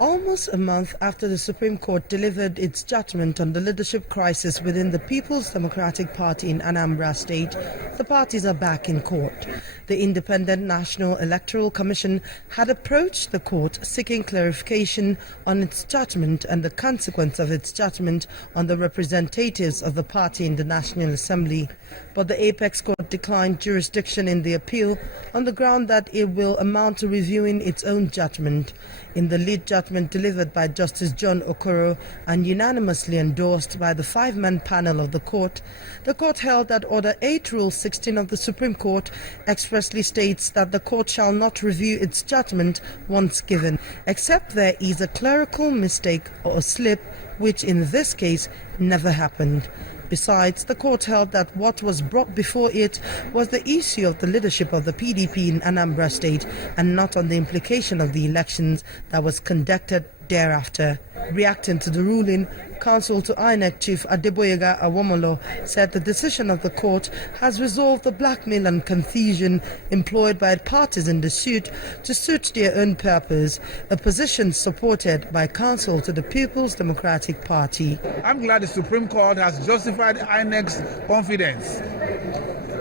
Almost a month after the Supreme Court delivered its judgment on the leadership crisis within the People's Democratic Party in Anambra State, the parties are back in court. The Independent National Electoral Commission had approached the court seeking clarification on its judgment and the consequence of its judgment on the representatives of the party in the National Assembly. But the Apex Court declined jurisdiction in the appeal on the ground that it will amount to reviewing its own judgment. In the lead judgment delivered by Justice John Okoro and unanimously endorsed by the five-man panel of the court held that Order 8, Rule 16 of the Supreme Court expressly states that the court shall not review its judgment once given, except there is a clerical mistake or a slip, which in this case never happened. Besides, the court held that what was brought before it was the issue of the leadership of the PDP in Anambra State and not on the implication of the elections that was conducted thereafter. Reacting to the ruling, counsel to INEC Chief Adeboyega Awomolo said the decision of the court has resolved the blackmail and confusion employed by parties in the suit to suit their own purpose, a position supported by counsel to the People's Democratic Party. I'm glad the Supreme Court has justified INEC's confidence.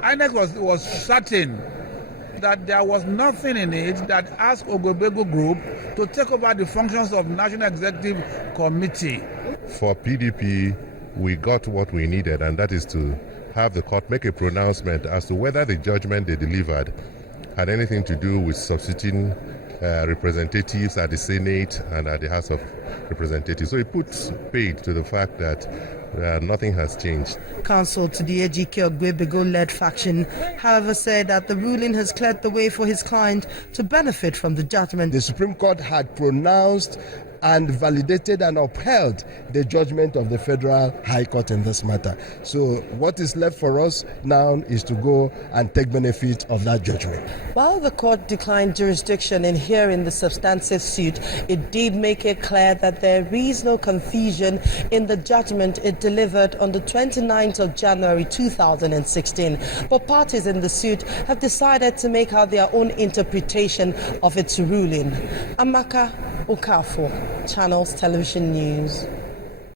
INEC was certain that there was nothing in it that asked Ogobego Group to take over the functions of National Executive Committee. For PDP, we got what we needed, and that is to have the court make a pronouncement as to whether the judgment they delivered had anything to do with substituting representatives at the Senate and at the House of Representatives. So it puts paid to the fact that nothing has changed. Counsel to the Ejike Ogbebego-led faction, however, said that the ruling has cleared the way for his client to benefit from the judgment. The Supreme Court had pronounced and validated and upheld the judgment of the Federal High Court in this matter. So what is left for us now is to go and take benefit of that judgment. While the court declined jurisdiction in hearing the substantive suit, it did make it clear that there is no confusion in the judgment it delivered on the 29th of January 2016. But parties in the suit have decided to make out their own interpretation of its ruling. Amaka Okafor, Channels Television News.